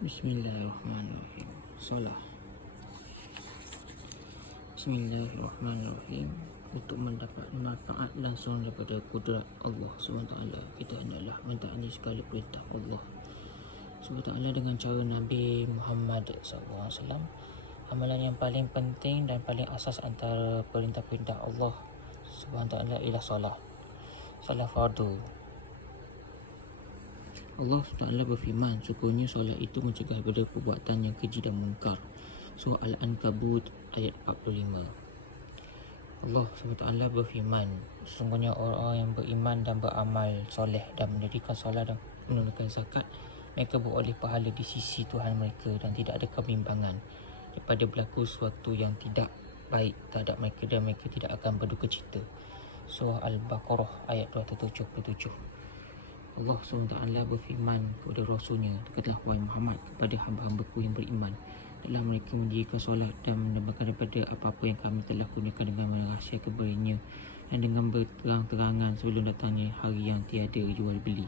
Bismillahirrahmanirrahim. Salah. Bismillahirrahmanirrahim. Untuk mendapat manfaat langsung daripada kudrat Allah SWT, kita hendaklah mentaati segala perintah Allah SWT dengan cara Nabi Muhammad SAW. Amalan yang paling penting dan paling asas antara perintah-perintah Allah SWT ialah solat. Solat fardu. Allah SWT berfirman, sesungguhnya solat itu mencegah daripada perbuatan yang keji dan munkar. Surah Al-Ankabut ayat 45. Allah SWT berfirman, sesungguhnya orang yang beriman dan beramal soleh dan mendirikan solat dan menunaikan zakat, mereka beroleh pahala di sisi Tuhan mereka dan tidak ada kebimbangan daripada berlaku sesuatu yang tidak baik terhadap mereka dan mereka tidak akan berduka cita. Surah Al-Baqarah ayat 277. Allah SWT berfirman kepada Rasulnya, dekatlah wahai Muhammad kepada hamba-hambaku yang beriman, adalah mereka mendirikan solat dan menambahkan daripada apa-apa yang kami telah kurniakan dengan merahsia kepadanya dan dengan berterang-terangan sebelum datangnya hari yang tiada jual beli,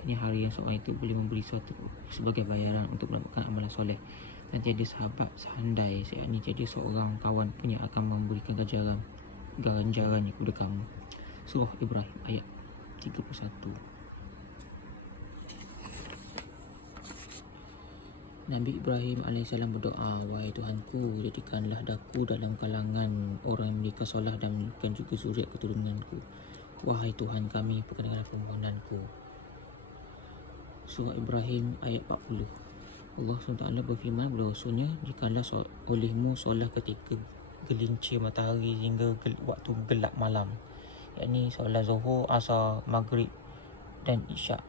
yakni hari yang seorang itu boleh memberi sesuatu sebagai bayaran untuk mendapatkan amalan soleh, dan tiada sahabat sehandai, yakni tiada seorang kawan pun yang akan memberikan ganjarannya kepada kamu. Surah Ibrahim ayat 31. Nabi Ibrahim AS berdoa, wahai Tuhanku, jadikanlah daku dalam kalangan orang yang mendirikan solat dan meninggikan juga zuriat keturunanku. Wahai Tuhan kami, perkenankanlah permohonanku. Surah Ibrahim ayat 40. Allah SWT berfirman kepada Rasulnya, jikalau olehmu solat ketika gelincir matahari hingga waktu gelap malam, yakni solat zuhur, asar, maghrib dan isyak,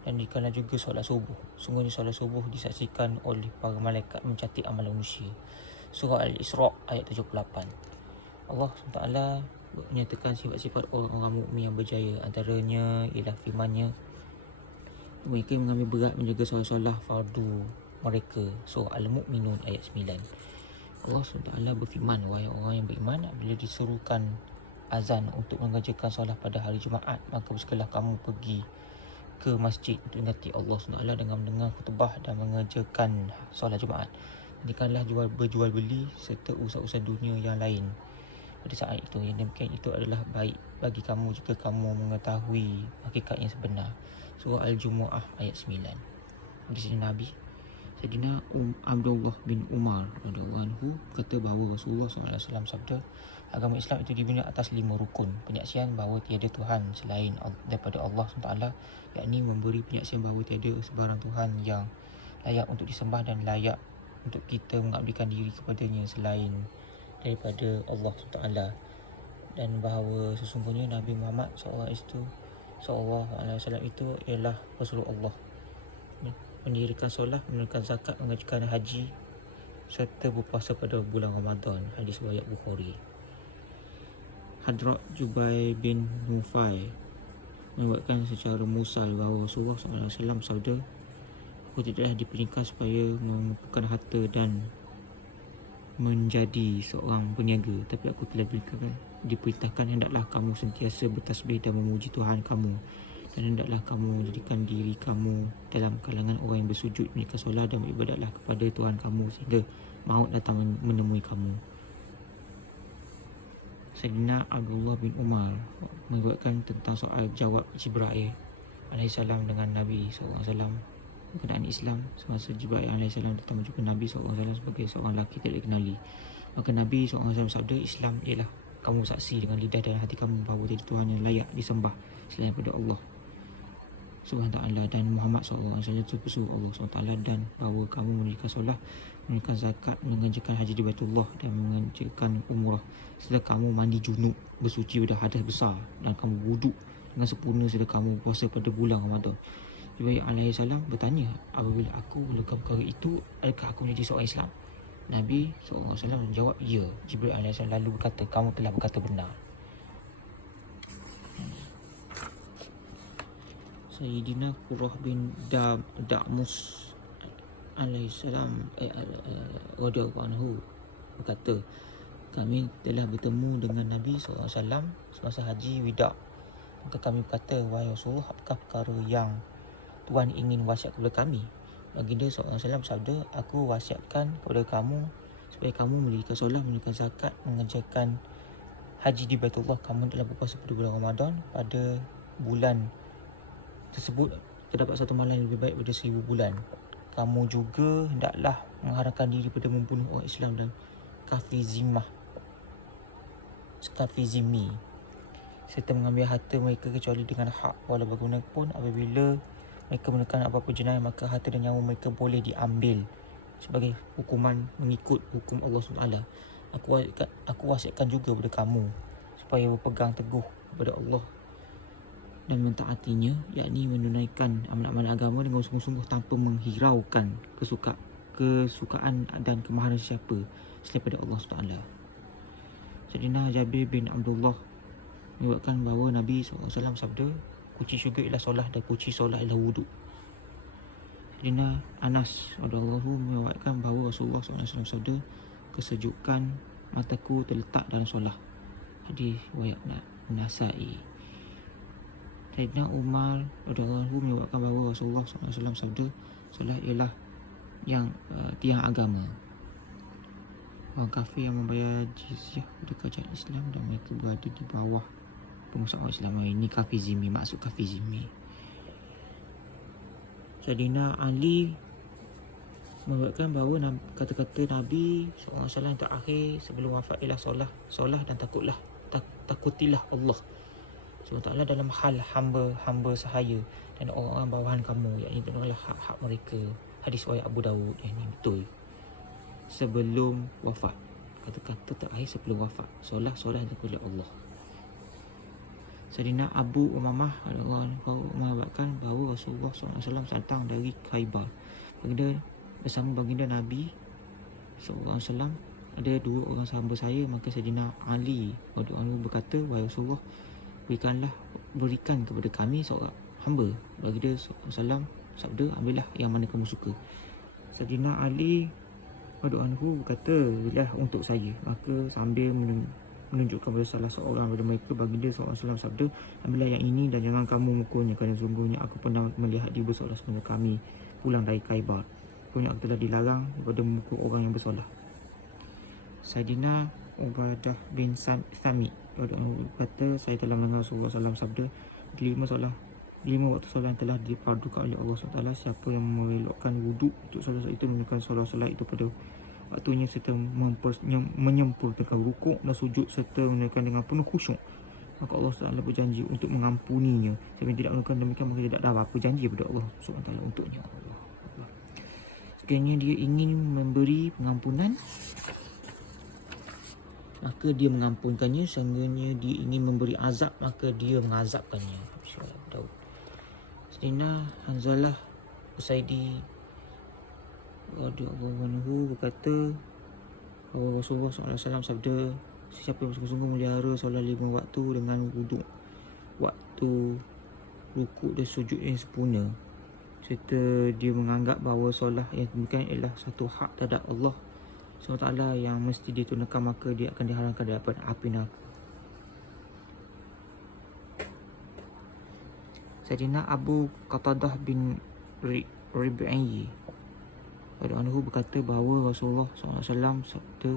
dan dikala juga solat subuh. Sungguhnya solat subuh disaksikan oleh para malaikat mencatat amalan manusia. Surah Al-Isra ayat 78. Allah SWT menyatakan sifat-sifat orang-orang mukmin yang berjaya, antaranya ialah firman-Nya, mereka mengambil berat menjaga solat-solat fardu mereka. Surah Al-Mu'minun ayat 9. Allah SWT berfirman, wahai orang yang beriman, bila diserukan azan untuk mengerjakan solat pada hari Jumaat, maka bersegeralah kamu pergi ke masjid untuk mengingati Allah SWT dengan mendengar khutbah dan mengerjakan solat Jumaat. Hentikanlah berjual beli serta urusan-urusan dunia yang lain pada saat itu. Yang demikian itu adalah baik bagi kamu jika kamu mengetahui hakikat yang sebenar. Surah Al-Jumu'ah ayat 9. Di sini Nabi Sayyidina Abdullah bin Umar radhiyallahu anhu berkata bahawa Rasulullah SAW sabda, agama Islam itu dibina atas 5 rukun. Penyaksian bahawa tiada Tuhan selain daripada Allah SWT, yakni memberi penyaksian bahawa tiada sebarang Tuhan yang layak untuk disembah dan layak untuk kita mengabdikan diri kepadanya selain daripada Allah SWT, dan bahawa sesungguhnya Nabi Muhammad SAW itu ialah Rasulullah, mendirikan solat, menunaikan zakat, mengerjakan haji serta berpuasa pada bulan Ramadan. Hadis riwayat Bukhari. Hadrat Jubair bin Nufai membuatkan secara mursal bahawa Rasulullah SAW sabda, aku tidaklah diperintahkan supaya mengumpulkan harta dan menjadi seorang peniaga, tapi aku telah diperintahkan hendaklah kamu sentiasa bertasbih dan memuji Tuhan kamu, dan hendaklah kamu menjadikan diri kamu dalam kalangan orang yang bersujud, menunaikan solat dan beribadatlah kepada Tuhan kamu sehingga maut datang menemui kamu. Sayyidina Abdullah bin Umar meriwayatkan tentang soal jawab Jibril AS dengan Nabi SAW berkenaan Islam. Semasa Jibril AS datang menjumpa Nabi SAW sebagai seorang lelaki tidak dikenali, maka Nabi SAW sabda, Islam ialah kamu saksi dengan lidah dan hati kamu bahawa tiada Tuhan yang layak disembah selain daripada Allah SWT, dan Muhammad SAW itu pesuruh Allah SWT, dan bahawa kamu mendirikan solat, menunaikan zakat, mengerjakan haji di Baitullah dan mengerjakan umrah, serta kamu mandi junub, bersuci pada hadas besar, dan kamu wuduk dengan sempurna serta kamu puasa pada bulan Ramadan. Jibril AS bertanya, apabila aku melakukan perkara itu, adakah aku menjadi seorang Islam? Nabi SAW menjawab, ya. Jibril AS lalu berkata, kamu telah berkata benar. Sayyidina Qurrah bin Da'mus alaihissalam radhiyallahu anhu berkata, kami telah bertemu dengan Nabi SAW semasa haji wida. Maka kami berkata, wahai Rasulullah, apakah perkara yang Tuhan ingin wasiat kepada kami? Baginda SAW bersabda, aku wasiatkan kepada kamu supaya kamu mendirikan solat, menunaikan zakat, mengerjakan haji di Baitullah. Kamu telah berpuasa pada bulan Ramadan. Pada bulan tersebut terdapat satu malam yang lebih baik daripada 1000 bulan. Kamu juga hendaklah mengharamkan diri pada membunuh orang Islam dan kafir zimmi, serta mengambil harta mereka kecuali dengan hak. Walau bagaimanapun apabila mereka menekan apa-apa jenayah, maka harta dan nyawa mereka boleh diambil sebagai hukuman mengikut hukum Allah SWT. Aku wasiatkan juga kepada kamu supaya berpegang teguh kepada Allah dan mentaatinya, yakni menunaikan amal-amal agama dengan sungguh-sungguh tanpa menghiraukan kesukaan dan kemaharan siapa selain pada Allah SWT. Sayyidina Jabir bin Abdullah meriwayatkan bahawa Nabi SAW sabda, kunci syurga ialah solat dan kunci solat ialah wuduk. Sayyidina Anas radhiyallahu meriwayatkan bahawa Rasulullah SAW sabda, kesejukan mataku terletak dalam solat. Hadis riwayat Nasa'i. Sayyidina Umar radhiyallahu meriwayatkan bahawa Rasulullah SAW sabda, solat ialah yang tiang agama. Orang kafir yang membayar jizyah pada kerajaan Islam dan mereka berada di bawah penguasa orang Islam. Ini kafir zimmi, maksud kafir zimmi. Sayyidina Ali meriwayatkan bahawa kata-kata Nabi SAW terakhir sebelum wafat ialah solah dan takutilah Allah SWT dalam hal hamba sahaya dan orang-orang bawahan kamu, yakni itulah hak-hak mereka. Hadis riwayat Abu Dawud. Yang ini betul. Sebelum wafat, kata-kata terakhir sebelum wafat, solat dan takutilah Allah. Sayyidina Abu Umamah mengatakan bahawa Rasulullah SAW datang dari Khaybar. Bersama baginda Nabi SAW ada dua orang sahabat saya. Maka Sayyidina Ali berkata, wahai Rasulullah, berikan kepada kami seorang hamba. Baginda SAW sabda, ambillah yang mana kamu suka. Sayyidina Ali berkata, berilah untuk saya. Maka sambil menunjukkan pada salah seorang daripada mereka, baginda SAW sabda, ambillah yang ini dan jangan kamu mukulnya, kerana sungguhnya aku pernah melihat dia bersolat sebelum kami pulang dari Khaybar. Sungguhnya aku telah dilarang daripada memukul orang yang bersolat. Sayyidina Ubadah bin Sami berkata, saya telah mendengar Rasulullah SAW sabda, 5 waktu solat telah difardukan oleh Allah SWT. Siapa yang melelokkan wuduk untuk solat itu, menunaikan solat itu pada waktunya serta menyempurnakan rukuk dan sujud serta menunaikan dengan penuh khusyuk, maka Allah SWT berjanji untuk mengampuninya. Siapa yang tidak melakukan demikian, maka tidak ada apa-apa janji kepada Allah SWT untuknya. Sekiranya dia ingin memberi pengampunan, maka dia mengampunkannya. Sekiranya dia ingin memberi azab, maka dia mengazabkannya. Sayyidina Hanzalah Usaidi radhiyallahu anhu berkata bahawa Rasulullah SAW sabda, siapa yang sungguh-sungguh melihara solat 5 waktu dengan wuduk, waktu rukuk dan sujud yang sempurna, serta dia menganggap bahawa solat yang demikian ialah satu hak terhadap Allah SWT yang mesti ditunaikan, maka dia akan diharamkan daripada api neraka. Sayyidina Abu Qatadah bin Rib'i anhu berkata bahawa Rasulullah SAW sabda,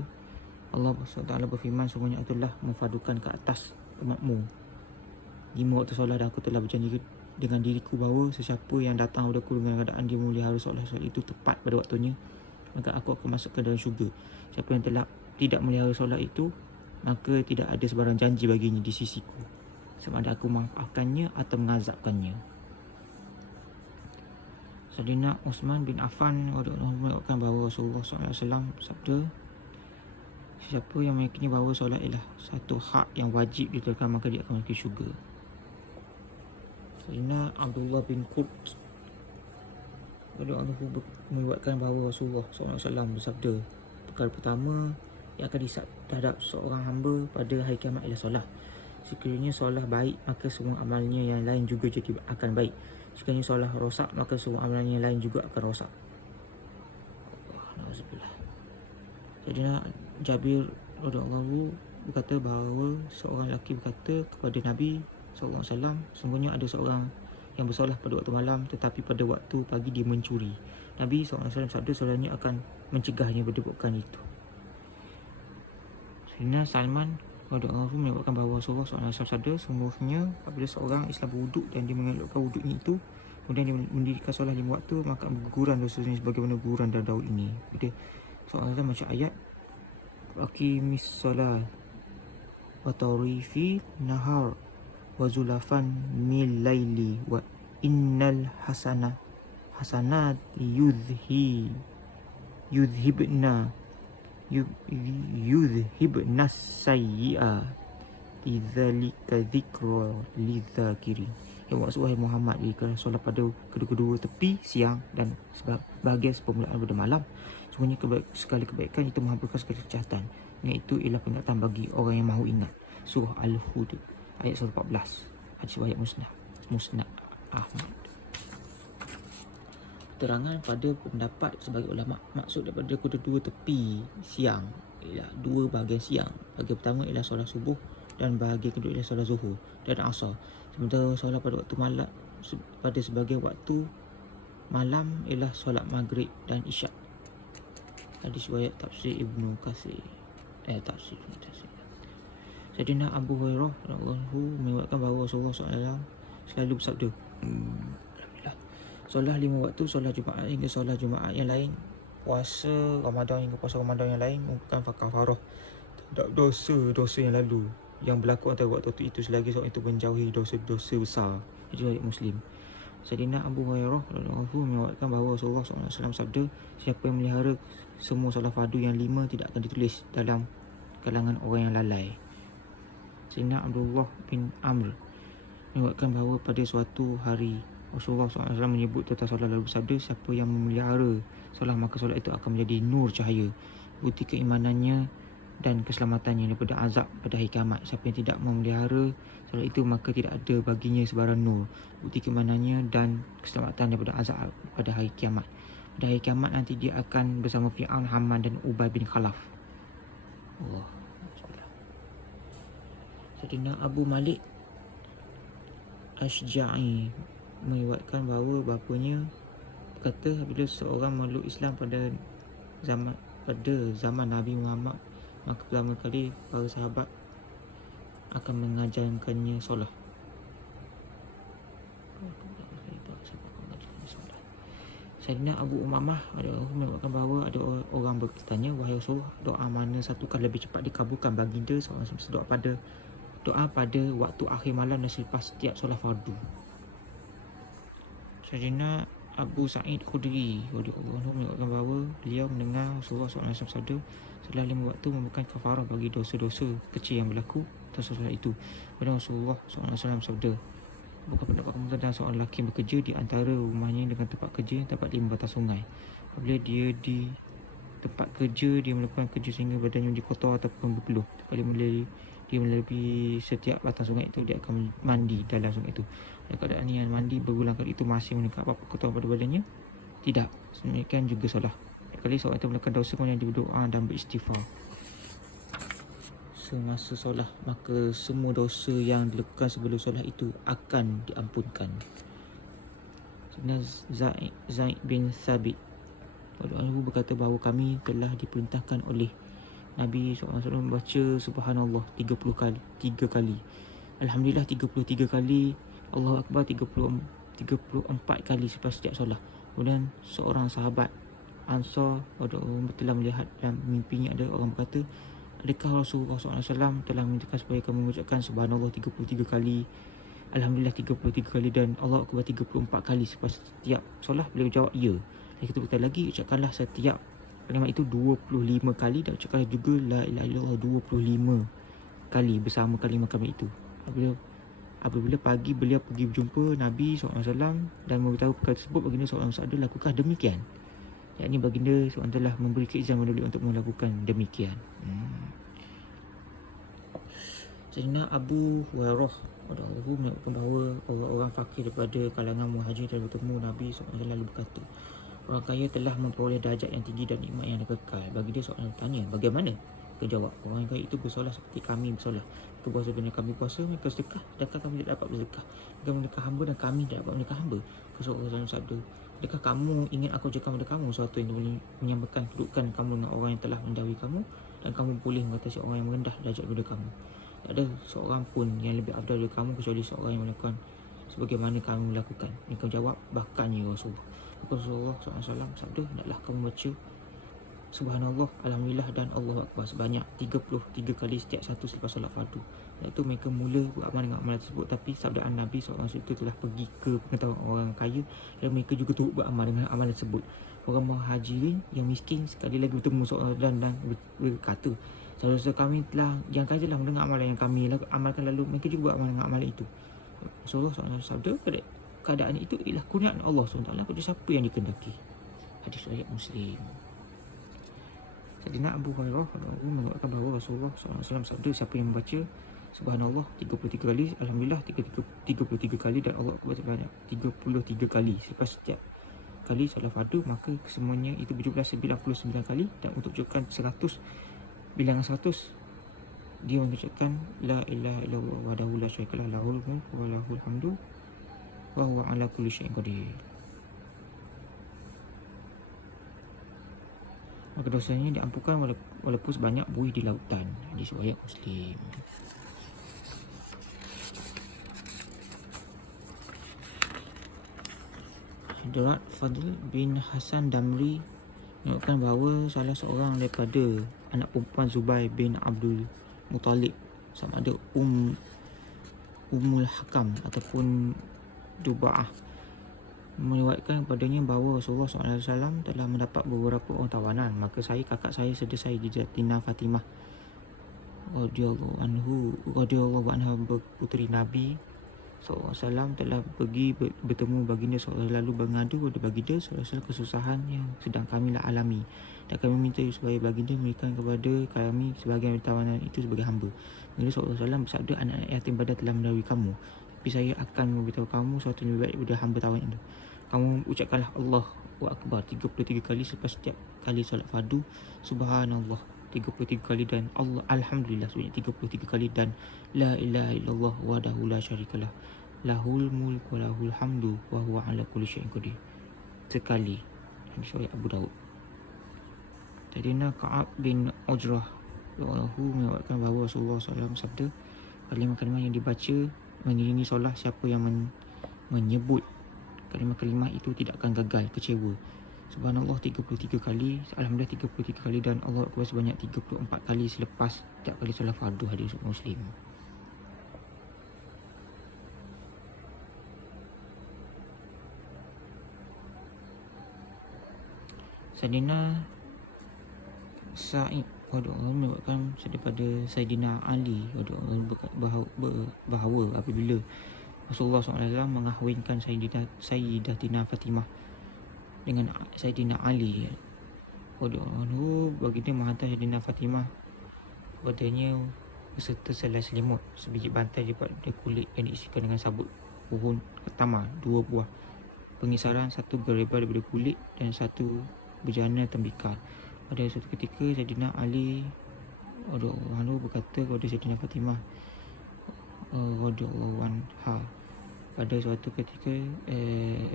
Allah SWT berfirman, sungguhnya aku telah memfadukan ke atas umatmu 5 waktu solat, dan aku telah berjanji dengan diriku bahawa sesiapa yang datang kepadaku dengan keadaan dia melihara solat itu tepat pada waktunya, maka aku akan masuk ke dalam syurga. Siapa yang tidak melihara solat itu, maka tidak ada sebarang janji baginya di sisiku, sama ada aku maafkannya atau mengazabkannya. Sayyidina Uthman bin Affan mengatakan bahawa Rasulullah SAW sabda, siapa yang meyakini bahawa solat ialah satu hak yang wajib ditunaikan, maka dia akan masuk syurga. Sayyidina Abdullah bin Qurt meriwayatkan bahawa Rasulullah SAW bersabda, perkara pertama yang akan dihisab terhadap seorang hamba pada hari kiamat ialah solat. Sekiranya solat baik, maka semua amalnya yang lain juga jadi akan baik. Sekiranya solat rosak, maka semua amalnya yang lain juga akan rosak. Sayyidina Jabir radhiyallahu berkata bahawa seorang lelaki berkata kepada Nabi SAW, sungguhnya ada seorang yang bersolat pada waktu malam, tetapi pada waktu pagi dia mencuri. Nabi SAW sabda solatnya akan mencegahnya berdebukan itu. Sayyidina Salman radhiyallahu anhu menyebutkan bahawa Rasulullah SAW sabda, sungguhnya apabila seorang Islam berwuduk dan dia mengelakkan wuduknya itu, kemudian dia mendirikan solat 5 waktu, maka berguguran dosanya sebagaimana guguran daun daun ini. Dia soalan macam ayat aqimis solat wa tarifi nahar wa zulafan mil laili wa innal hasanat yudhibna sayyi'a idzalika dzikra lidzakirin. Yang maksud wahai Muhammad, jika solat pada kedua-kedua tepi siang dan bahagian permulaan pada malam, semuanya sekali kebaikan itu menghampirkan segala kejahatan. Yang itu ialah peringatan bagi orang yang mahu ingat. Surah Al-Hud ayat 114. Hadis riwayat Musnad Ahmad. Keterangan pada pendapat sebagai ulama, maksud daripada kedua-dua tepi siang ialah dua bahagian siang. Bahagian pertama ialah solat subuh dan bahagian kedua ialah solat zuhur dan asar. Sementara solat pada waktu malam, pada sebagian waktu malam ialah solat maghrib dan isyak. Hadis riwayat tafsir Ibnu Katsir. Tafsir Ibnu Katsir. Sayyidina Abu Hurairah radhiyallahu anhu meriwayatkan bahawa Rasulullah SAW selalu bersabda, solat 5 waktu, solat Jumaat hingga solat Jumaat yang lain, puasa Ramadan hingga puasa Ramadan yang lain merupakan kafarah terhadap dosa-dosa yang lalu yang berlaku antara waktu itu selagi seorang itu menjauhi dosa-dosa besar. Riwayat Muslim. Sayyidina Abu Hurairah radhiyallahu anhu meriwayatkan bahawa Rasulullah SAW sabda, siapa yang melihara semua solat fardu yang 5 tidak akan ditulis dalam kalangan orang yang lalai. Sayyidina Abdullah bin Amr meriwayatkan bahawa pada suatu hari Rasulullah SAW menyebut tentang solat lalu bersabda, siapa yang memelihara solat maka solat itu akan menjadi nur cahaya, bukti keimanannya dan keselamatannya daripada azab pada hari kiamat. Siapa yang tidak memelihara solat itu maka tidak ada baginya sebarang nur, bukti keimanannya dan keselamatan daripada azab pada hari kiamat. Pada hari kiamat nanti dia akan bersama Fir'aun, Haman dan Ubay bin Khalaf. Allah. Sayyidina Abu Malik Ashja'i meriwayatkan bahawa bapanya berkata, apabila seorang meluk Islam pada zaman Nabi Muhammad, maka pertama kali para sahabat akan mengajarkannya solat. Sayyidina Abu Umamah meriwayatkan bahawa ada orang bertanya, wahai Rasulullah, doa mana satu akan lebih cepat dikabulkan baginda? Seorang doa pada waktu akhir malam dan selepas setiap solat fardu. Sayyidina Abu Sa'id Khudri radhiyallahu anhu mengatakan bahawa beliau mendengar Rasulullah SAW sabda, solat 5 waktu merupakan kafarah bagi dosa-dosa kecil yang berlaku atas solat itu. Kemudian Rasulullah SAW sabda, bukan pendapat kamu tentang seorang lelaki bekerja di antara rumahnya dengan tempat kerja yang terdapat di membatas sungai. Apabila dia di tempat kerja, dia melakukan kerja sehingga badannya menjadi kotor ataupun berpeluh. Kali dia melalui setiap batang sungai itu, dia akan mandi dalam sungai itu. Dan keadaan yang mandi berulang kali itu masih meningkat apa-apa kotoran pada badannya? Tidak. Demikian juga solat. Kali seorang itu melakukan dosa kemudian dia berdoa dan beristighfar semasa solat, maka semua dosa yang dilakukan sebelum solat itu akan diampunkan. Zaid bin Thabit radhiyallahu berkata bahawa kami telah diperintahkan oleh Nabi SAW membaca Subhanallah 3 kali, Alhamdulillah 33 kali, Allahu Akbar 34 kali selepas setiap solat. Kemudian seorang sahabat Ansar telah melihat dalam mimpinya ada orang berkata, adakah Rasulullah SAW telah memintakan supaya kamu mengucapkan Subhanallah 33 kali, Alhamdulillah 33 kali dan Allahu Akbar 34 kali selepas setiap solat? Beliau jawab, ya. Dan kita berkata lagi, ucapkanlah setiap kalimat itu 25 kali dan ucapkanlah juga la ilaha illallah 25 kali bersama kalimat-kalimat itu. Apabila pagi beliau pergi berjumpa Nabi SAW dan memberitahu perkara tersebut, baginda SAW lakukan demikian. Yakni baginda SAW telah memberi keizan beliau untuk melakukan demikian. Sayyidina Abu Hurairah mengatakan bahawa orang-orang fakir daripada kalangan muhajir dan bertemu Nabi SAW lalu berkata, orang kaya telah memperoleh darjat yang tinggi dan nikmat yang kekal. Bagi dia soalan bertanya, bagaimana? Dia jawab, orang kaya itu bersolat seperti kami bersolat. Mereka puasa bila kami puasa, mereka sedekah sedangkan kami tidak dapat bersedekah. Mereka menikah hamba dan kami tidak dapat menikah hamba. Rasulullah SAW sabda, Adakah kamu ingin aku ajarkan kepada kamu sesuatu yang boleh menyamakan kedudukan kamu dengan orang yang telah mendahului kamu, dan kamu boleh mengatasi orang yang merendah derajat daripada kamu? Tak ada seorang pun yang lebih afdal dari kamu kecuali seorang yang melakukan sebagaimana kamu melakukan. Mereka menjawab, bahkan ya Rasulullah. Rasulullah SAW sabda, hendaklah kamu baca Subhanallah, Alhamdulillah dan Allahu Akbar sebanyak 33 kali setiap satu selepas solat fardu. Iaitu mereka mula beramal dengan amalan tersebut, tapi sabdaan Nabi SAW itu telah pergi ke pengetahuan orang kaya dan mereka juga turut beramal dengan amalan tersebut. Orang muhajirin yang miskin sekali lagi bertemu SAW dan berkata, saudara-saudara kami yang kaya telah mendengar amalan yang kami amalkan, lalu mereka juga beramal dengan amalan itu. Rasulullah SAW sabda, keadaan itu ialah kurniaan Allah SWT pada siapa yang dikehendaki. Hadis riwayat Muslim. Sayyidina Abu Hurairah mengatakan bahawa Rasulullah SAW sabda, siapa yang membaca Subhanallah 33 kali, Alhamdulillah 33 kali dan Allah Akbar sebanyak 33 kali selepas setiap kali solat fardu, maka kesemuanya itu berjumlah 99 kali. Dan untuk menunjukkan 100, bilangan 100, dia mengucapkan La ilaha illallah wahdahu la syarikalah lahul mulku wa lahul hamdu wa huwa ala kulli syai'in qadir. Maka dosanya diampunkan walaupun sebanyak buih di lautan. Hadis riwayat Muslim. Hadrat Fadl bin Hasan Damri menunjukkan bahawa salah seorang daripada anak perempuan Zubair bin Abdul Muttalib, sama ada Ummul Hakam ataupun Duba'ah, meriwayatkan kepadanya bahawa Rasulullah SAW telah mendapat beberapa orang tawanan. Maka kakak saya sedesai Sayyidatina Fatimah radhiyallahu anha puteri Nabi SAW telah pergi bertemu baginda SAW, lalu mengadu kepada baginda SAW kesusahan yang sedang kami alami, dan kami minta supaya baginda memberikan kepada kami sebahagian tawanan itu sebagai hamba. Baginda SAW bersabda, anak-anak yatim badan telah mendahului kamu, tapi saya akan memberitahu kamu sesuatu yang lebih baik daripada hamba tawan itu. Kamu ucapkanlah Allahu Akbar 33 kali selepas setiap kali solat fardu, Subhanallah 33 kali dan Alhamdulillah sebanyak 33 kali, dan La ilaha illallah wahdahu la syarikalah lahul mulku wa lahul hamdu wa huwa ala kulli syai'in qadir sekali. Hadis riwayat Abu Daud. Tadina Ka'ab bin Ujrah mengatakan bahawa Rasulullah SAW sabda, kalimah-kalimah yang dibaca mengiringi solat, siapa yang menyebut kalimah-kalimah itu tidak akan gagal kecewa. Subhanallah 33 kali, Alhamdulillah 33 kali dan Allah Akbar sebanyak 34 kali selepas setiap kali solat fardu. Hadis Muslim. Sayyidina Sa'id radhiyallahu menyebutkan daripada Sayyidina Ali radhiyallahu bahawa apabila Rasulullah SAW mengahwinkan Sayyidatina Fatimah dengan Sayyidina Ali radhiyallahu, baginda menghantar Sayyidina Fatimah kepadanya beserta selai selimut, sebiji bantal daripada kulit yang diisikan dengan sabut pohon tamar 2 buah, pengisaran 1 gerebal daripada kulit dan 1 bejana tembikar. Pada suatu ketika Sayyidina Ali radhiyallahu berkata kepada Sayyidina Fatimah radhiyallahu anha, pada suatu ketika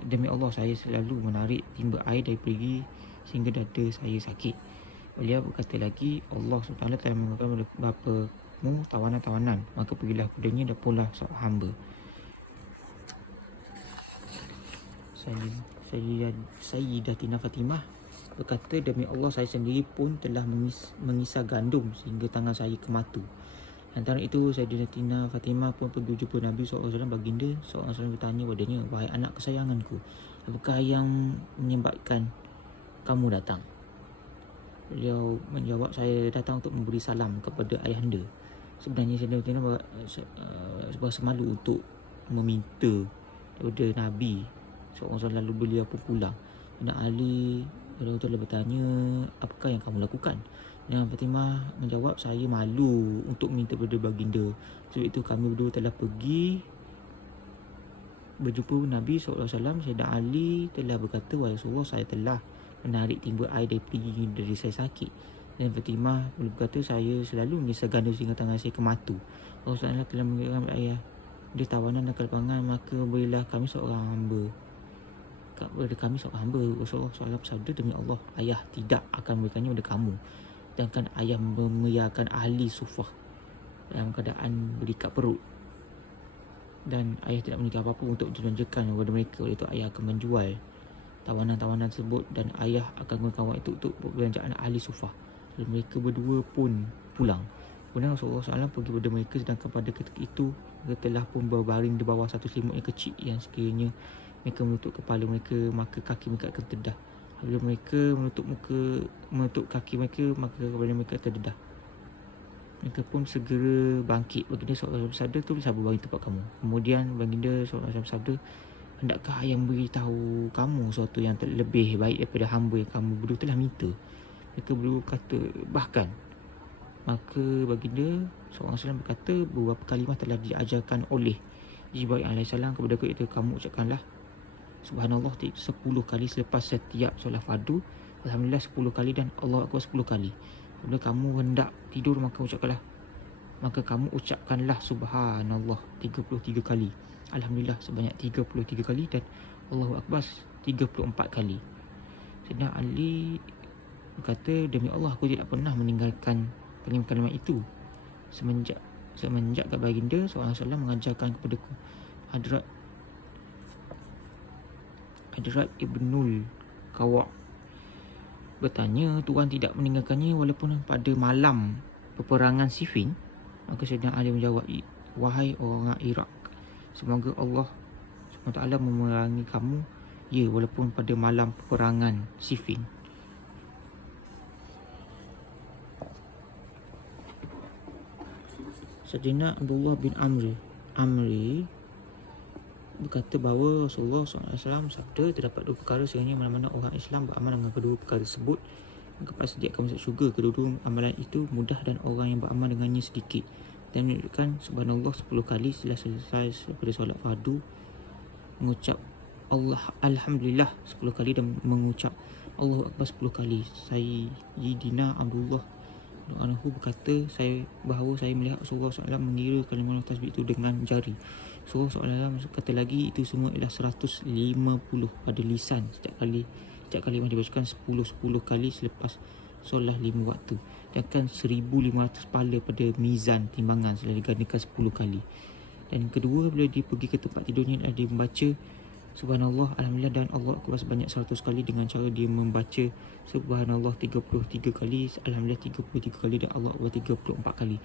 demi Allah saya selalu menarik timba air dari perigi sehingga dada saya sakit. Beliau berkata lagi, Allah SWT telah mengatakan bapamu tawanan-tawanan, maka pergilah padanya dan pula seorang hamba. Sayyidatina Fatimah berkata, demi Allah saya sendiri pun telah mengisar gandum sehingga tangan saya kematu. Antara itu Sayyidatina Fatimah pun pergi jumpa Nabi SAW. Baginda SAW bertanya padanya, wahai anak kesayanganku, apakah yang menyebabkan kamu datang? Beliau menjawab, saya datang untuk memberi salam kepada ayahanda. Sebenarnya Sayyidatina berasa malu untuk meminta daripada Nabi SAW, lalu beliau pun pulang. Dan Ali telah bertanya, apakah yang kamu lakukan? Dan Fatimah menjawab, saya malu untuk minta kepada baginda. Sebab itu kami berdua telah pergi berjumpa Nabi SAW. Sayyidina Ali telah berkata, wahai Rasulullah, saya telah menarik timba air dari perigi dari saya sakit. Dan Fatimah berkata, saya selalu mengisar gandum sehingga tangan saya kematu. Allah SWT telah mengingatkan ayah dia tawanan dan kelapangan, maka berilah kami seorang hamba kepada kami seorang hamba. Rasulullah SAW bersabda, demi Allah, ayah tidak akan memberikannya kepada kamu. Sedangkan ayah memuliakan ahli sufah dalam keadaan berikat perut. Dan ayah tidak menikah apa-apa untuk ditunjukkan kepada mereka. Oleh itu ayah akan menjual tawanan-tawanan tersebut dan ayah akan menggunakan wang itu untuk perbelanjaan ahli sufah. Dan mereka berdua pun pulang. Kemudian Rasulullah SAW pergi kepada mereka, sedangkan pada ketika itu mereka telah pun berbaring di bawah satu selimut yang kecil yang sekiranya mereka menutup kepala mereka, maka kaki mereka akan terdedah. Apabila mereka menutup kaki mereka, maka kepala mereka terdedah. Mereka pun segera bangkit. Baginda SAW bersabda, tu siapa bagi tempat kamu? Kemudian baginda SAW bersabda, hendakkah ayah beritahu kamu sesuatu yang lebih baik daripada hamba yang kamu berdua telah minta? Mereka berdua kata, bahkan. Maka baginda SAW berkata, beberapa kalimah telah diajarkan oleh Jibril AS kepada aku, iaitu kamu ucapkanlah Subhanallah 10 kali selepas setiap solat fardu, Alhamdulillah 10 kali, dan Allah Akbar 10 kali. Bila kamu hendak tidur, maka kamu ucapkanlah Subhanallah 33 kali, Alhamdulillah sebanyak 33 kali, dan Allahu Akbar 34 kali. Sayyidina Ali berkata, demi Allah aku tidak pernah meninggalkan kalimat itu semenjak baginda SAW mengajarkan kepadaku. Hadrat Ibnul Qawa' bertanya, Tuhan tidak meninggalkannya walaupun pada malam peperangan Siffin? Maka Sayyidina Ali menjawab, wahai orang Iraq, semoga Allah SWT memerangi kamu, ya, walaupun pada malam peperangan Siffin. Sayyidina Abdullah bin Amri berkata bahawa Rasulullah SAW sabda, terdapat dua perkara sekiranya mana-mana orang Islam beramal dengan kedua perkara tersebut, maka pasti akan masuk syurga. Kedua-dua amalan itu mudah dan orang yang beramal dengannya sedikit. Dan menunjukkan Subhanallah 10 kali setelah selesai daripada solat fardu, mengucap Alhamdulillah 10 kali, dan mengucap Allahu Akbar 10 kali. Sayyidina Abdullah Anhu berkata, bahawa saya melihat Rasulullah SAW mengira kalimah tasbih itu dengan jari. Rasulullah SAW kata lagi, itu semua ialah 150 pada lisan setiap kalimah dibacakan 10 kali selepas solat 5 waktu. Dan 1,500 pahala pada mizan timbangan setelah digandakan 10 kali. Dan kedua, bila dia pergi ke tempat tidurnya, dia membaca Subhanallah, Alhamdulillah dan Allah Akbar sebanyak 100 kali, dengan cara dia membaca Subhanallah 33 kali, Alhamdulillah 33 kali, dan Allah Akbar 34 kali.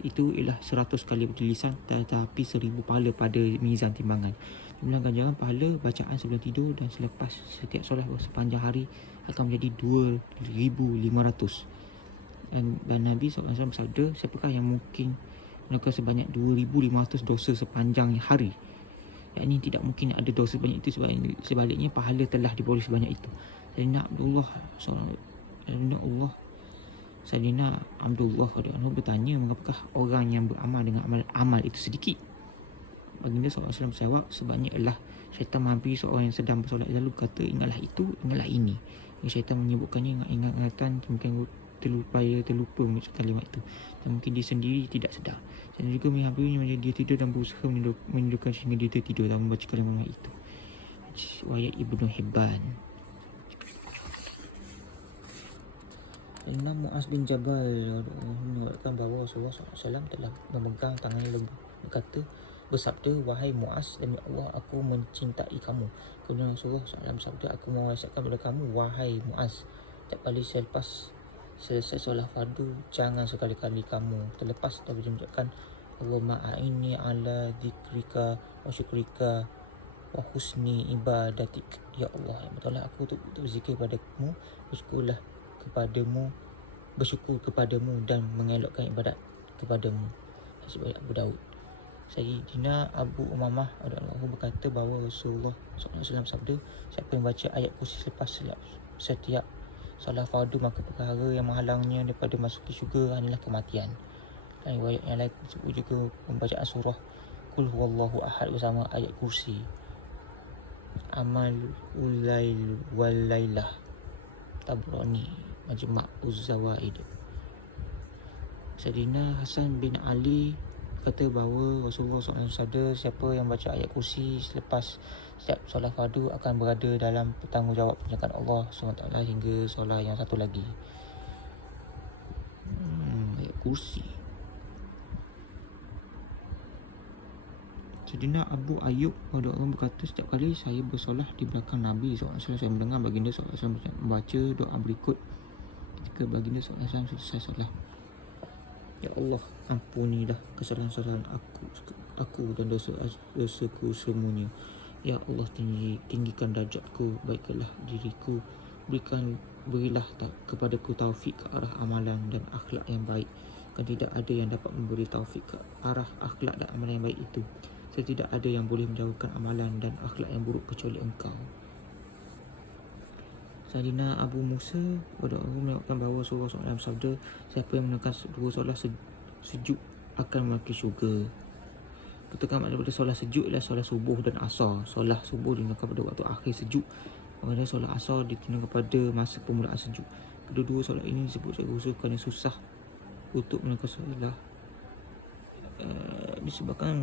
Itu ialah 100 kali pada lisan, tetapi 1,000 pahala pada mizan timbangan. Jumlah ganjaran pahala bacaan sebelum tidur dan selepas setiap solat sepanjang hari akan menjadi 2,500. Dan Nabi SAW bersabda, siapakah yang mungkin melakukan sebanyak 2,500 dosa sepanjang hari? Yakni tidak mungkin ada dosa banyak itu, sebaliknya pahala telah diborong sebanyak itu. Sayyidina Abdullah bertanya, mengapakah orang yang beramal dengan amal itu sedikit? Baginda SAW menjawab, sebabnya ialah syaitan menghampiri seorang yang sedang bersolat, lalu berkata, ingatlah itu, ingatlah ini. Syaitan menyebutkannya ingatan, mungkin terlupa mengucap kalimat itu, dan mungkin dia sendiri tidak sedar. Dan juga menghampirinya menjadi dia tidur dan berusaha menidurkan sehingga dia tertidur dalam membaca kalimat itu. Riwayat Ibnu Hibban. Imam Mu'az bin Jabal mengatakan bahawa Rasulullah SAW telah memegang tangannya lembu, bersabda, wahai Mu'az, demi Allah aku mencintai kamu. Kemudian Rasulullah SAW bersabda, aku mewasiatkan kepada kamu, wahai Mu'az, setiap kali selepas selesai solat fardu, jangan sekali-kali kamu terlepas atau mengucapkan Allahumma a'inni ala dzikrika wa syukrika wa husni ibadatik. Ya Allah, yang betul aku untuk berzikir kepadamu, bersyukur kepadamu dan mengelakkan ibadat kepadamu. Hadis Abu Daud. Sayyidina Abu Umamah radhiyallahu berkata bahawa Rasulullah SAW sabda, siapa yang baca ayat kursi selepas setiap solat fardu, maka perkara yang menghalangnya daripada masuki syurga hanyalah kematian. Dan riwayat yang lain disebut juga pembacaan surah Qul huwallahu ahad bersama ayat kursi. Amal ulail wal lailah, Tabrani, Majma' uz-Zawaid. Sayyidina Hasan bin Ali kata bahawa Rasulullah SAW sabda, siapa yang baca ayat kursi selepas setiap solat fardu akan berada dalam bertanggungjawab penjagaan Allah SWT hingga solat yang satu lagi. Ayat kursi. Sayyidina Abu Ayyub radhiyallahu berkata, setiap kali saya bersolat di belakang Nabi SAW, saya mendengar baginda SAW membaca doa berikut ketika baginda SAW selesai solat. Ya Allah, ampunilah kesalahan-kesalahan aku dan dosaku semuanya. Ya Allah, tinggikan darjatku, baikkanlah diriku, berilah kepadaku taufik ke arah amalan dan akhlak yang baik. Kan tidak ada yang dapat memberi taufik ke arah akhlak dan amalan yang baik itu. Tidak ada yang boleh menjauhkan amalan dan akhlak yang buruk kecuali Engkau. Sayyidina Abu Musa mengatakan bahawa Rasulullah SAW sabda, siapa yang menekan dua solat sejuk akan memasuki syurga. Ketekan daripada solat sejuk ialah solat subuh dan asar. Solat subuh digunakan pada waktu akhir sejuk, manakala solat asar digunakan pada masa permulaan sejuk. Kedua-dua solat ini disebut secara khusus kerana susah untuk menekan solat. Disebabkan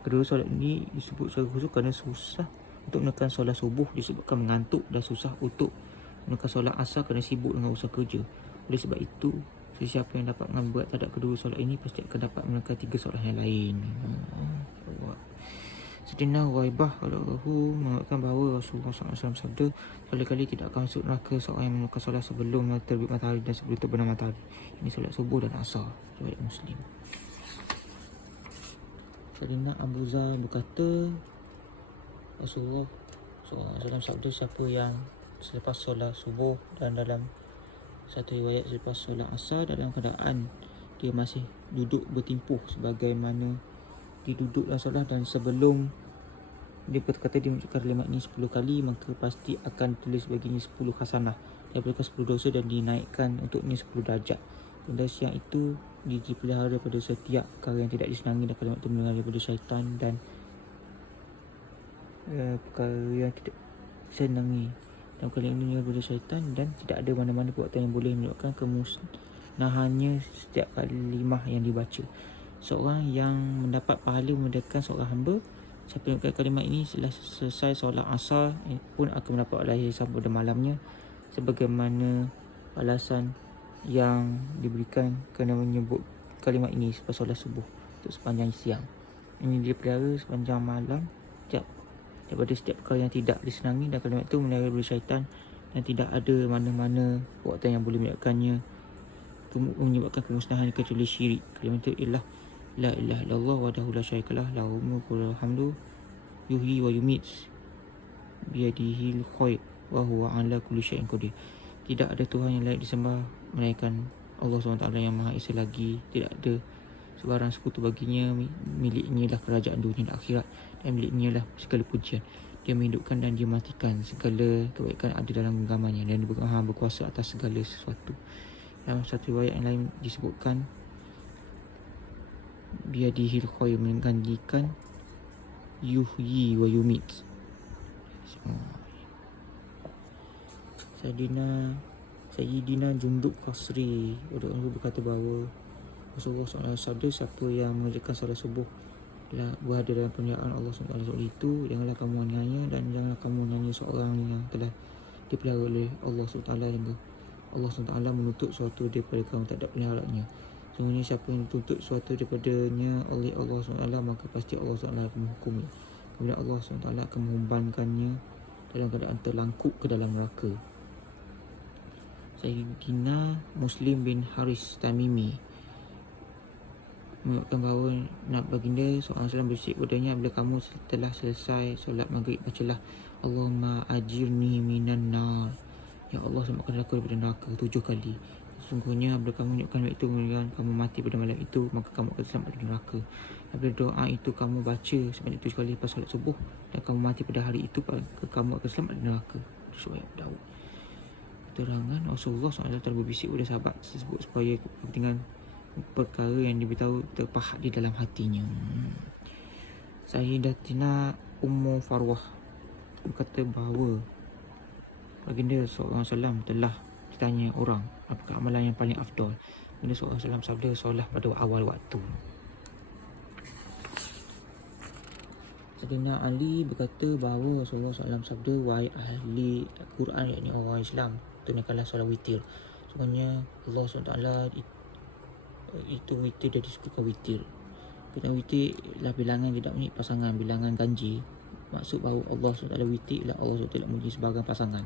kedua solat ini disebut secara khusus kerana susah untuk menekan solat subuh disebabkan mengantuk, dan susah untuk menekan solat asar kerana sibuk dengan usaha kerja. Oleh sebab itu, sesiapa yang dapat membuat terhadap kedua solat ini pasti akan dapat menekan tiga solat yang lain. Sayyidina Waibah mengatakan bahawa Rasulullah SAW sabda, sekali-kali tidak akan masuk neraka seorang yang menekan solat sebelum terbit matahari dan sebelum terbenam matahari. Ini solat subuh dan asar. Riwayat Muslim. Sayyidina Abu Zar berkata, Rasulullah SAW sabda, siapa yang selepas solat subuh dan dalam satu riwayat selepas solat asar dalam keadaan dia masih duduk bertimpuh sebagaimana dia duduk dalam solat, dan sebelum dia berkata dia mengucapkan kalimat ini 10 kali, maka pasti akan tulis baginya 10 hasanah, daripada 10 dosa, dan dinaikkan untuknya 10 darjat. Benda siang itu dipelihara daripada setiap perkara yang tidak disenangi, dan kalimat itu mendengar daripada syaitan dan perkara yang tidak disenangi, dan kalimat ini mendengar daripada syaitan, dan tidak ada mana-mana perbuatan yang boleh menyebabkan kemusnahannya setiap kalimah yang dibaca. Seorang yang mendapat pahala memudahkan seorang hamba, siapa yang mengucapkan kalimat ini setelah selesai solat asar pun akan mendapat pahala sampai pada malamnya, sebagaimana balasan yang diberikan kerana menyebut kalimat ini selepas solat subuh untuk sepanjang siang. Ini dipelihara sepanjang malam daripada setiap perkara yang tidak disenangi, dan kalimat itu mendengar daripada syaitan, dan tidak ada mana-mana perbuatan yang boleh menyebabkan kemusnahan kecuali syirik. Kalimat itu ialah la ilaha illallah wahdahu la syarikalah lahul mulku wa lahul hamdu yuhyi wa yumiit biyadihil khair wa huwa ala kulli syai'in qadir. Tidak ada Tuhan yang layak disembah melainkan Allah SWT yang Maha Esa lagi. Tidak ada sebarang sekutu baginya. Miliknya lah kerajaan dunia dan akhirat, dan miliknya lah segala pujian. Dia menghidupkan dan dia matikan. Segala kebaikan ada dalam genggamannya, dan dia Maha berkuasa atas segala sesuatu. Dalam satu riwayat yang lain disebutkan biyadihil khair, menggantikan yuhyi wa yumiit. Sayyidina Jundub Qasri berkata bahawa Rasulullah SAW sabda, siapa yang mengerjakan solat subuh berada dalam pemeliharaan Allah SWT. Itu janganlah kamu menganiaya, dan janganlah kamu menganiaya seorang yang telah dipelihara oleh Allah SWT hingga Allah SWT menuntut sesuatu daripada kamu tak ada peliharaannya. Sungguhnya siapa yang dituntut sesuatu daripadanya oleh Allah SWT, maka pasti Allah SWT akan menghukumi. Kemudian Allah SWT akan mengumbankannya dalam keadaan terlangkup ke dalam neraka. Sayyidina Muslim bin Haris Tamimi mengatakan bahawa nak baginda SAW bersik padanya, bila kamu telah selesai solat maghrib, bacalah Allahumma ajirni minan nar, ya Allah selamatkan aku daripada neraka 7 kali. Sesungguhnya bila kamu menyiapkan itu, kemudian kamu mati pada malam itu, maka kamu akan selamat dari neraka. Apabila doa itu kamu baca sebanyak 7 kali lepas solat subuh, dan kamu mati pada hari itu, maka kamu akan selamat dari neraka. Riwayat Daud. Keterangan Rasulullah SAW telah berbisik kepada sahabat tersebut supaya kepentingan perkara yang diberitahu terpahat di dalam hatinya. Sayyidatina Ummu Farwah berkata bahawa baginda SAW telah ditanya orang apakah amalan yang paling afdal. Baginda SAW sabda, solat pada awal waktu. Sayyidina Ali berkata bahawa Rasulullah SAW sabda, wahai ahli Al-Quran, yakni orang Islam, tunaikanlah solat witir. Sebenarnya Allah SWT itu witir, dia disukakan witir. Kerana witir ialah bilangan tidak mempunyai pasangan, bilangan ganjil. Maksud bahawa Allah SWT witir ialah Allah SWT mempunyai sebahagian pasangan.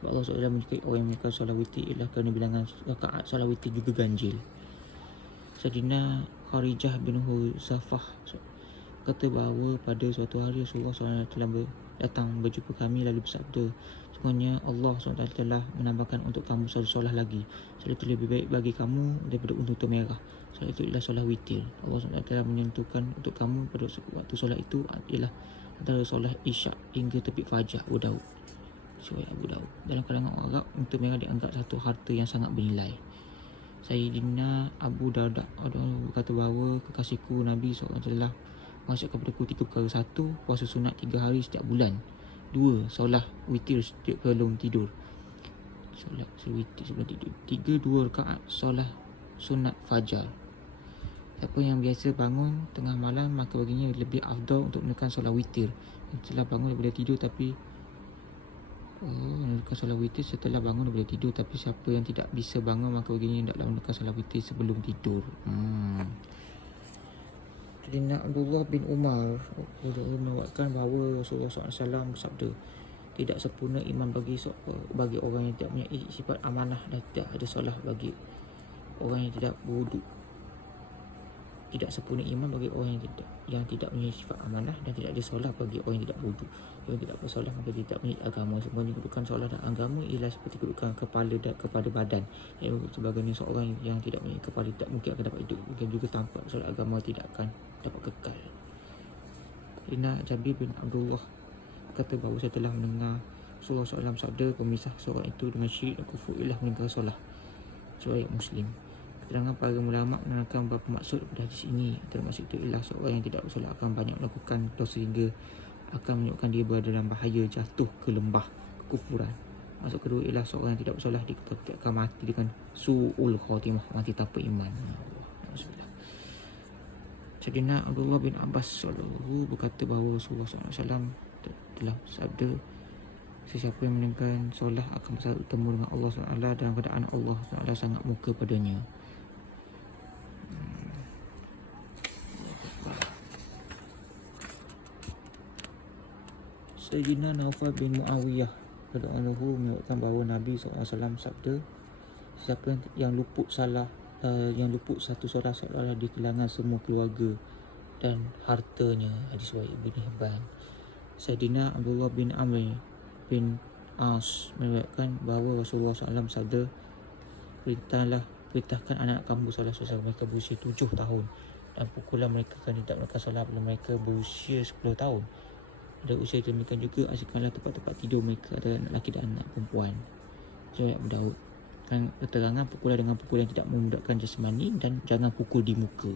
Sebab Allah SWT menyukai orang yang melakukan solat witir ialah kerana bilangan rakaat solat witir juga ganjil. Sayyidina Kharijah bin Huzafah kata bahawa pada suatu hari Rasulullah SAW telah datang berjumpa kami lalu bersabda, sebenarnya Allah SWT telah menambahkan untuk kamu solat lagi. Solat itu lebih baik bagi kamu daripada unta merah. Solat itu ialah solat witir. Allah SWT telah menyentuhkan untuk kamu pada waktu solat itu ialah antara solat isyak hingga terbit fajar. Abu Daud. Riwayat Abu Daud. Dalam kalangan orang Arab, unta merah dianggap satu harta yang sangat bernilai. Sayyidina Abu Darda berkata bahawa kekasihku Nabi SAW telah wasiat kepadaku 3 perkara. 1. Puasa sunat 3 hari setiap bulan. 2. Solat witir setiap sebelum tidur. Solat witir sebelum tidur. 3. 2 rakaat solat sunat fajar. Siapa yang biasa bangun tengah malam, maka baginya lebih afdal untuk menekan solat witir. Yang telah bangun daripada tidur tapi menekan solat witir setelah bangun daripada tidur. Tapi siapa yang tidak bisa bangun, maka baginya hendaklah menekan solat witir sebelum tidur. Sayyidina Abdullah bin Umar mengatakan bahawa Rasulullah SAW bersabda, tidak sempurna iman bagi orang yang tidak mempunyai sifat amanah dan tidak ada solah bagi orang yang tidak berwuduk. Tidak sempurna iman bagi orang yang tidak mempunyai sifat amanah dan tidak ada solah bagi orang yang tidak berwuduk. Yang tidak bersolah maka tidak mempunyai agama. Sebenarnya kedudukan solah dan agama ialah seperti kedudukan kepala dan kepada badan. Sebagainya seorang yang tidak mempunyai kepala tidak mungkin akan dapat hidup. Mungkin juga tanpa solat agama tidak akan dapat kekal. Sayyidina Jabir bin Abdullah kata bahawa saya telah mendengar Rasulullah SAW sabda, pemisah seorang itu dengan syirik dan kufur ialah meninggalkan solah. Riwayat Muslim. Keterangan para ulama menerangkan beberapa maksud pada hadis ini. Antara maksud itu ialah seorang yang tidak bersolat akan banyak melakukan dosa hingga akan menyebabkan dia berada dalam bahaya jatuh ke lembah kekufuran. Maksud kedua ialah seorang yang tidak bersolat akan mati dengan su'ul khatimah, mati tanpa iman. Sayyidina Abdullah bin Abbas berkata bahawa Rasulullah SAW telah bersabda, sesiapa yang meninggalkan solat akan bertemu dengan Allah SWT dalam keadaan Allah SWT sangat murka padanya. Sayyidina Naufal bin Muawiyah radhiyallahu menyebutkan bahawa Nabi SAW sabda, siapa yang luput satu solat seolah di kehilangan semua keluarga dan hartanya. Hadis riwayat Ibn Hibban. Sayyidina Abdullah bin Amr bin As meriwayatkan bahawa Rasulullah SAW sabda, perintahkan anak kamu solat selesai mereka berusia 7 tahun dan pukullah mereka kerana tidak melakukan solat bila mereka berusia 10 tahun. Pada usia demikian juga asingkanlah tempat-tempat tidur mereka ada anak lelaki dan anak perempuan. Riwayat Abu Daud. Keterangan pukullah dengan pukul yang tidak memudaratkan jasmani dan jangan pukul di muka.